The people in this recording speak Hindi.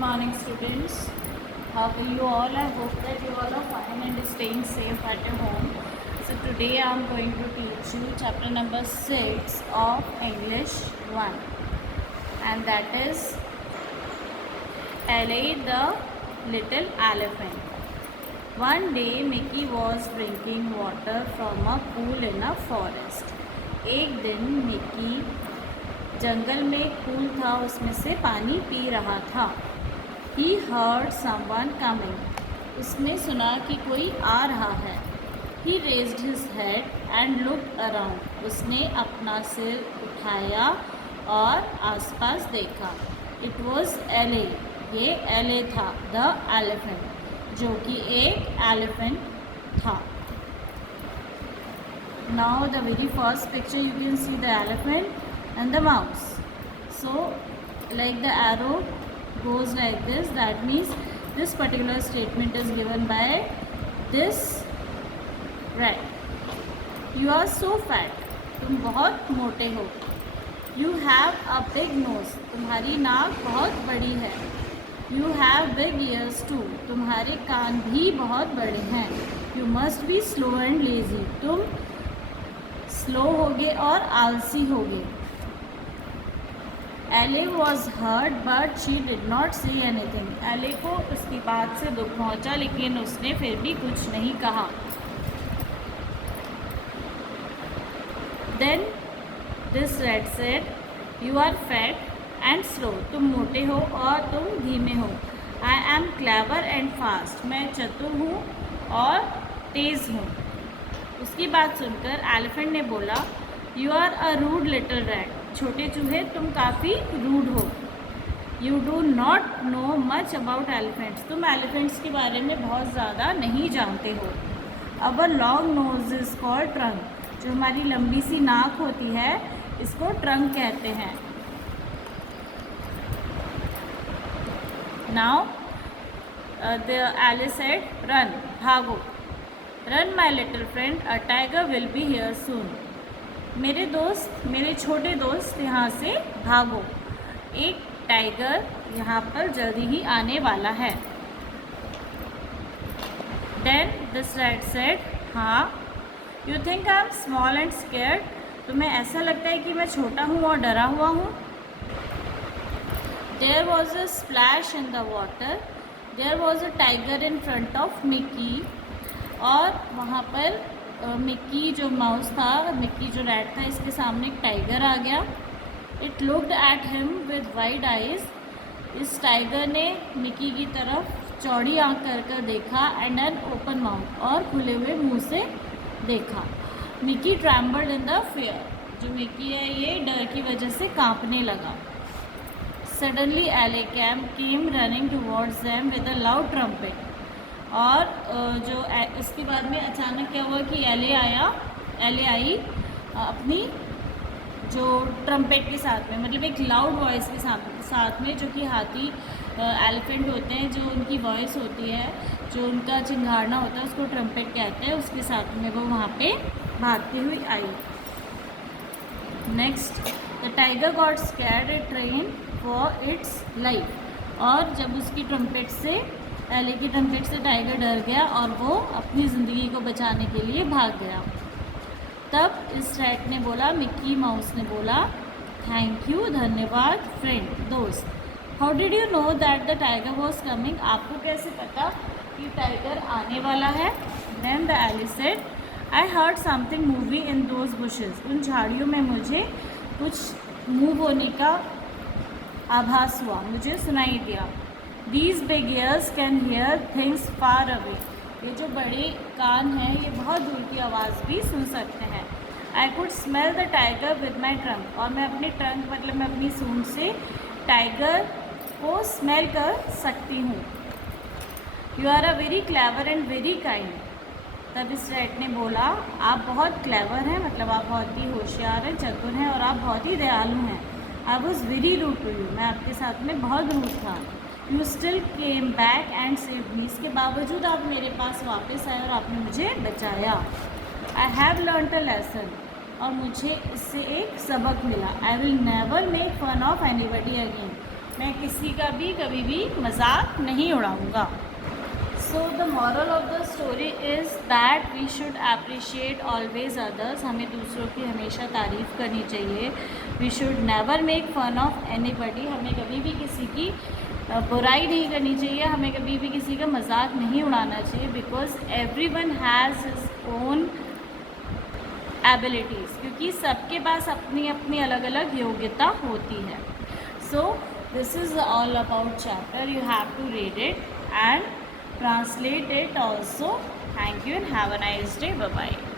morning, students. How are you all? I hope that you all are fine and staying safe at your home. So today I am going to teach you chapter number 6 of English 1, and that is Ellie the Little Elephant. One day Mickey was drinking water from a pool in a forest. एक दिन मिकी जंगल में एक पूल था, उसमें से पानी पी रहा था. He heard someone coming. उसने सुना कि कोई आ रहा है. He raised his head and looked around. उसने अपना सिर उठाया और आसपास देखा. It was Ellie. ये एले था, the elephant, जो कि एक एलिफेंट था. Now the very first picture you can see the elephant and the mouse. So like the arrow goes like this, that means this particular statement is given by this right. You are so fat. तुम बहुत मोटे हो. You have a big nose. तुम्हारी नाक बहुत बड़ी है. You have big ears too. तुम्हारे कान भी बहुत बड़े हैं. You must be slow and lazy. तुम स्लो होगे और आलसी होगे. Ellie was hurt but she did not say anything. Ellie को उसकी बात से दुख पहुंचा, लेकिन उसने फिर भी कुछ नहीं कहा. Then this red said, you are fat and slow. तुम मोटे हो और तुम धीमे हो. I am clever and fast. मैं चतुर हूँ और तेज़ हूँ. उसकी बात सुनकर एलिफेंट ने बोला, you are a rude little rat. छोटे चूहे, तुम काफ़ी रूड हो. You do not know much about elephants. तुम एलिफेंट्स के बारे में बहुत ज़्यादा नहीं जानते हो. Our long nose is called trunk. जो हमारी लंबी सी नाक होती है, इसको ट्रंक कहते हैं. Now the Alice said, run, भागो. Run my little friend, a tiger will be here soon. मेरे दोस्त, मेरे छोटे दोस्त, यहाँ से भागो. एक टाइगर यहाँ पर जल्दी ही आने वाला है. देन दिस रैट सेड, हाँ. You think I am small and scared. तुम्हें ऐसा लगता है कि मैं छोटा हूँ और डरा हुआ हूँ. There was a splash in the water. There was a tiger in front of Mickey. और वहाँ पर मिक्की जो माउस था, मिक्की जो रैट था, इसके सामने एक टाइगर आ गया. It looked at him with wide eyes. इस टाइगर ने मिक्की की तरफ चौड़ी आँख कर देखा एंड एन ओपन माउथ, और खुले हुए मुंह से देखा. Mickey trembled in the fear. जो मिक्की है, ये डर की वजह से कांपने लगा. सडनली एले came running towards them with a loud trumpet. और जो इसके बाद में अचानक क्या हुआ कि एले आई अपनी जो ट्रम्पेट के साथ में, मतलब एक लाउड वॉइस के साथ में, जो कि हाथी एलिफेंट होते हैं, जो उनकी वॉइस होती है, जो उनका चिंगाड़ना होता है, उसको ट्रम्पेट कहते हैं. उसके साथ में वो वहाँ पे भागती हुई आई. Next, the tiger got scared. It ran for its life. और जब उसकी ट्रम्पेट से, एले की ट्रम्पेट से टाइगर डर गया और वो अपनी ज़िंदगी को बचाने के लिए भाग गया. तब इस रैट ने बोला, मिक्की माउस ने बोला, थैंक यू, धन्यवाद फ्रेंड, दोस्त. How did you know that the tiger was coming. आपको कैसे पता कि टाइगर आने वाला है. Then the Alice said, I heard something moving in those bushes. उन झाड़ियों में मुझे कुछ मूव होने का आभास हुआ, मुझे सुनाई दिया. These big ears can hear things far away. ये जो बड़े कान हैं, ये बहुत दूर की आवाज़ भी सुन सकते हैं. I could smell the tiger with my trunk. और मैं अपनी ट्रंक, मतलब मैं अपनी सूंड से टाइगर को स्मेल कर सकती हूँ. You are a very clever and very kind. तब इस रैट ने बोला, आप बहुत क्लेवर हैं, मतलब आप बहुत ही होशियार हैं, चतुर हैं, और आप बहुत ही दयालु हैं. I was very rude to you. मैं आपके साथ में बहुत रूड था. You still came back and save me. इसके बावजूद आप मेरे पास वापस आए और आपने मुझे बचाया. I have learned a lesson. और मुझे इससे एक सबक मिला. I will never make fun of anybody again. मैं किसी का भी कभी भी मजाक नहीं उड़ाऊँगा। So the moral of the story is that we should appreciate always others. हमें दूसरों की हमेशा तारीफ़ करनी चाहिए। We should never make fun of anybody. हमें कभी भी किसी की बुराई नहीं करनी चाहिए, हमें कभी भी किसी का मजाक नहीं उड़ाना चाहिए, because every one has his own abilities, क्योंकि सबके पास अपनी अपनी अलग अलग योग्यता होती है। So this is all about chapter, you have to read it and translate it also. Thank you and have a nice day. Bye bye.